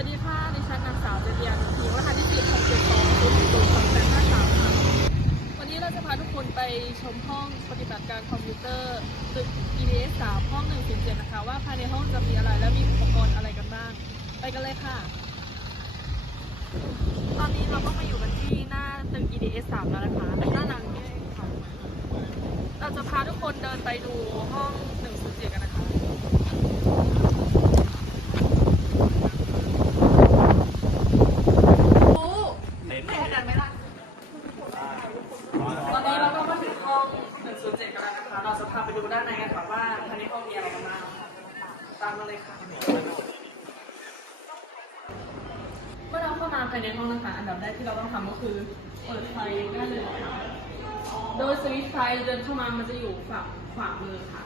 วัสดีค่ะ ดิฉันนางสาวเจเดียนทีวัฒนที่4 6 7 2 0 0 2 8 5 3ค่ะ วันนี้เราจะพาทุกคนไปชมห้องปฏิบัติการคอมพิวเตอร์ตึก EDS 3ห้อง107นะคะ ว่าภายในห้องจะมีอะไรและมีอุปกรณ์อะไรกันบ้าง ไปกันเลยค่ะ ตอนนี้เราก็มาอยู่กันที่หน้าตึก EDS 3แล้วนะคะด้านหลังนี่ค่ะเราจะพาทุกคนเดินไปดูห้อง107กันนะคะ ตอนนี้เราก็มาถึงห้ อง107กันแล้วนะคะ เราจะพาไปดูด้านในกันค่ะว่าภายในห้องมีอะไรกันบ้างตามมาเลยค่ะ เมื่อเราเข้ามาภายในห้องนะคะ อันดับแรกที่เราต้องทำก็คือเปิดไฟได้เลยค่ะโดยสวิตช์ไฟเดินเข้ามามันจะอยู่ฝั่งขวามือค่ะ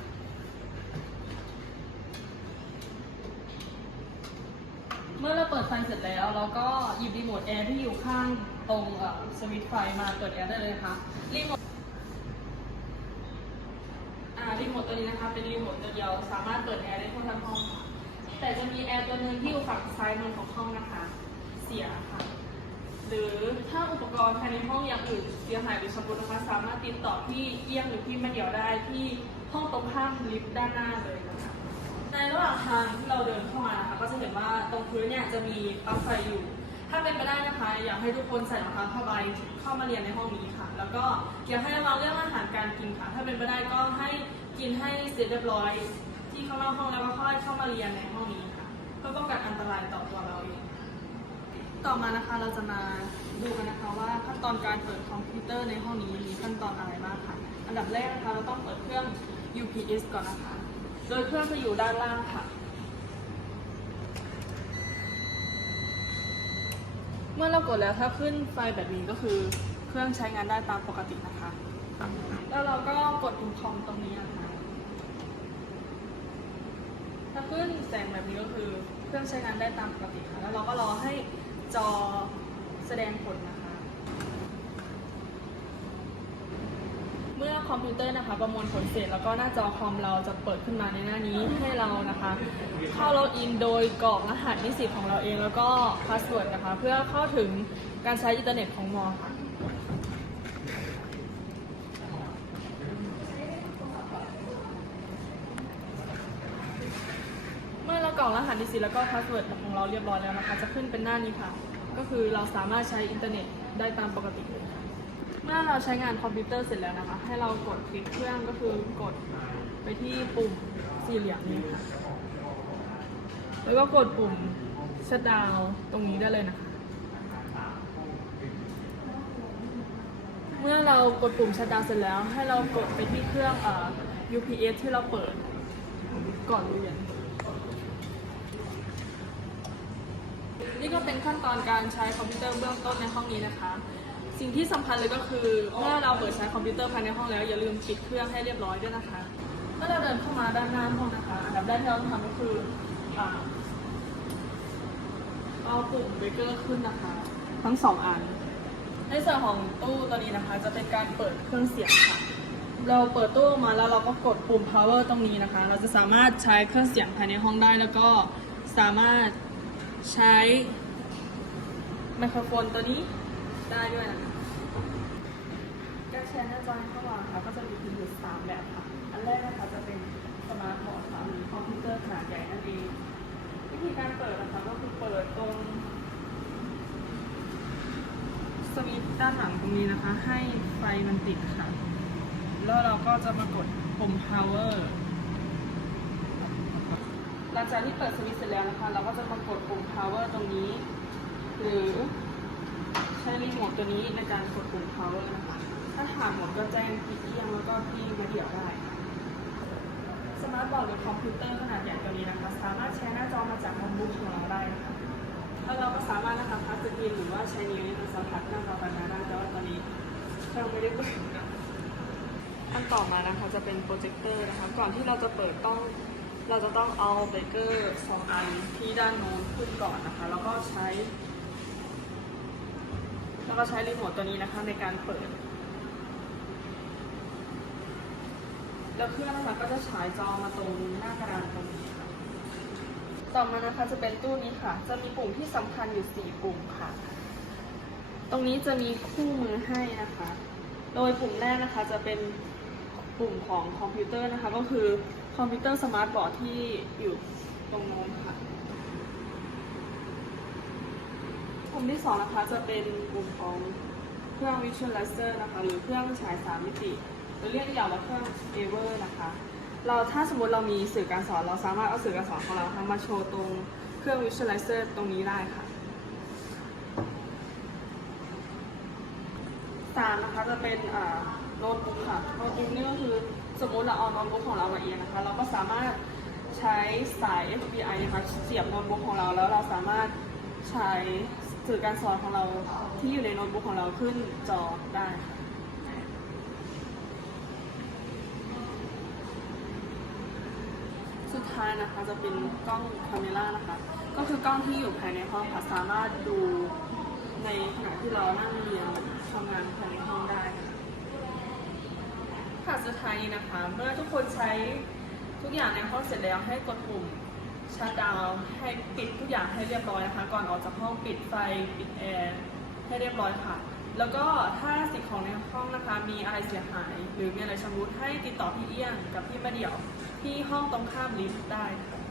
เมื่อเราเปิดไฟเสร็จแล้วเราก็หยิบรีโมทแอร์ที่อยู่ข้างตรงสวิตช์ไฟมาเปิดแอร์ได้เลยค่ะรีโมทอ่ารี โมทตัวนี้นะคะ เป็นรีโมทตัวเดียว สามารถเปิดแอร์ได้ทั่วทั้งห้องค่ะแต่จะมีแอร์ตัวหนึ่งที่อยู่ฝั่งซ้ายมือของห้องนะคะ เสียค่ะ หรือถ้าอุปกรณ์ภายในห้องอย่างอื่นเสียหายหรือชำรุดนะคะ สามารถติดต่อที่เอี้ยงหรือที่มาเดี่ยวได้ที่ห้องตรงข้ามลิฟต์ด้านหน้าเลยนะคะในระหว่างทางที่เราเดินเข้ามานะคะก็จะเห็นว่าตรงพื้นเนี่ยจะมีปลั๊กไฟอยู่ ถ้าเป็นไปได้นะคะ อยากให้ทุกคนใส่รองเท้าผ้าใบเข้ามาเรียนในห้องนี้ค่ะ แล้วก็อยากให้ระวังเรื่องอาหารการกินค่ะ ถ้าเป็นไปได้ก็ให้กินให้เสร็จเรียบร้อย ที่เข้านอกห้องแล้วก็ค่อยเข้ามาเรียนในห้องนี้ค่ะ เพื่อป้องกันอันตรายต่อตัวเราเอง ต่อมานะคะเราจะมาดูกันนะคะว่าขั้นตอนการเปิดคอมพิวเตอร์ในห้องนี้มีขั้นตอนอะไรบ้างค่ะ อันดับแรกนะคะเราต้องเปิดเครื่อง UPS ก่อนนะคะ โดยเครื่องจะอยู่ด้านล่างค่ะ เมื่อเรากดแล้วถ้าขึ้นไฟแบบนี้ก็คือเครื่องใช้งานได้ตามปกตินะคะ แล้วเราก็กดปุ่มคอมตรงนี้นะคะ ถ้าขึ้นแสงแบบนี้ก็คือเครื่องใช้งานได้ตามปกติค่ะ แล้วเราก็รอให้จอแสดงผลนะคะ เมื่อคอมพิวเตอร์นะคะประมวลผลเสร็จแล้วก็หน้าจอคอมเราจะเปิดขึ้นมาในหน้านี้ให้เรานะคะ เข้าล็อกอินโดยกรอกรหัสนิสิตของเราเองแล้วก็พาสเวิร์ดนะคะ เพื่อเข้าถึงการใช้อินเทอร์เน็ตของมอค่ะเมื่อเรากรอกรหัสนิสิตแล้วก็พาสเวิร์ดของเราเรียบร้อยแล้วนะคะ จะขึ้นเป็นหน้านี้ค่ะ ก็คือเราสามารถใช้อินเทอร์เน็ตได้ตามปกติเลย เมื่อเราใช้งานคอมพิวเตอร์เสร็จแล้วนะคะ ให้เรากดปิดเครื่องก็คือกดไปที่ปุ่มสี่เหลี่ยมนี้ค่ะ แล้วก็กดปุ่มชัดดาวตรงนี้ได้เลยนะคะ เมื่อเรากดปุ่มชัดดาวเสร็จแล้ว ให้เรากดไปที่เครื่องเอ่อ UPS ที่เราเปิดก่อนเรียนนี่ก็เป็นขั้นตอนการใช้คอมพิวเตอร์เบื้องต้นในห้องนี้นะคะ สิ่งที่สำคัญเลยก็คือเมื่อเราเปิดใช้คอมพิวเตอร์ภายในห้องแล้วอย่าลืมปิดเครื่องให้เรียบร้อยด้วยนะคะเมื่อเราเดินเข้ามาด้านหน้าห้องนะคะอันดับแรกที่เราต้องทำก็คืออ่าเอาปุ่มเบรกเกอร์ขึ้นนะคะ ทั้งสองอัน ในส่วนของตู้ตัวนี้นะคะ จะเป็นการเปิดเครื่องเสียงค่ะ เราเปิดตู้ออกมาแล้วเราก็กดปุ่ม power ตรงนี้นะคะ เราจะสามารถใช้เครื่องเสียงภายในห้องได้แล้วก็สามารถใช้ไมโครโฟนตัวนี้ได้ด้วยนะคะ การแชร์หน้าจอให้เข้ามาค่ะก็จะมีอยู่สามแบบค่ะ อันแรกนะคะจะเป็นสมาร์ทบอร์ดค่ะหรือคอมพิวเตอร์ขนาดใหญ่นั่นเอง วิธีการเปิดนะคะก็คือเปิดตรงสวิตช์ด้านหลังตรงนี้นะคะ ให้ไฟมันติดค่ะ แล้วเราก็จะมากดปุ่ม power หลังจากที่เปิดสวิตช์เสร็จแล้วนะคะ เราก็จะมากดปุ่ม power ตรงนี้ หรือใช้รีโมทตัวนี้ในการกดปุ่ม power นะคะ ถ้าขาดหมดก็แจ้งพี่เอียงแล้วก็พี่มาเดี่ยวได้ค่ะสมาร์ทบอร์ดหรือคอมพิวเตอร์ขนาดใหญ่ตัวนี้นะคะ สามารถแชร์หน้าจอมาจากโน้ตบุ๊กของเราได้นะคะแล้วเราก็สามารถนะคะพัสสกรีนหรือว่าใช้นิ้วในการสัมผัสหน้าจอกันได้แต่ว่าตอนนี้เราไม่ได้เปิดอันต่อมานะคะจะเป็นโปรเจคเตอร์นะคะ ก่อนที่เราจะเปิดต้องเราจะต้องเอาเบรกเกอร์สองอันที่ด้านโน้นขึ้นก่อนนะคะ แล้วก็ใช้ แล้วก็ใช้รีโมทตัวนี้นะคะในการเปิด แล้วเครื่องนะคะก็จะฉายจอมาตรงหน้ากระดานตรงนี้ค่ะต่อมานะคะจะเป็นตู้นี้ค่ะ จะมีปุ่มที่สำคัญอยู่ 4 ปุ่มค่ะ ตรงนี้จะมีคู่มือให้นะคะ โดยปุ่มแรกนะคะจะเป็นปุ่มของคอมพิวเตอร์นะคะ ก็คือคอมพิวเตอร์สมาร์ทบอร์ดที่อยู่ตรงโน้นค่ะปุ่มที่สองนะคะจะเป็นปุ่มของเครื่อง Visualizer นะคะ หรือเครื่องฉายสามมิติ เรียกอีกอย่างว่าเครื่อง Ever นะคะ เราถ้าสมมติเรามีสื่อการสอนเราสามารถเอาสื่อการสอนของเรานะคะมาโชว์ตรงเครื่อง Visualizer ตรงนี้ได้ค่ะสามนะคะจะเป็นโน้ตบุ๊กค่ะโน้ตบุ๊กนี่ก็คือสมมติเราเอาโน้ตบุ๊กของเรามาเองนะคะ เราก็สามารถใช้สาย FBI นะคะเสียบโน้ตบุ๊กของเราแล้วเราสามารถใช้สื่อการสอนของเราที่อยู่ในโน้ตบุ๊กของเราขึ้นจอได้ค่ะ สุด ท้ายนะคะจะเป็นกล้องคาเมล่านะคะ ก็คือกล้องที่อยู่ภายในห้องค่ะสามารถดูในขณะที่เรานั่งเรียนทำงานภายในห้องได้ค่ะสุดท้ายนี้นะคะ เมื่อทุกคนใช้ทุกอย่างในห้องเสร็จแล้วให้กดปุ่มชัดดาวให้ปิดทุกอย่างให้เรียบร้อยนะคะ ก่อนออกจากห้องปิดไฟปิดแอร์ให้เรียบร้อยค่ะ แล้วก็ถ้าสิ่งของในห้องนะคะมีอะไรเสียหาย หรือมีอะไรชำรุดให้ติดต่อพี่เอี้ยงกับพี่มาเดี่ยวที่ห้องตรงข้ามลิฟต์ได้ค่ะ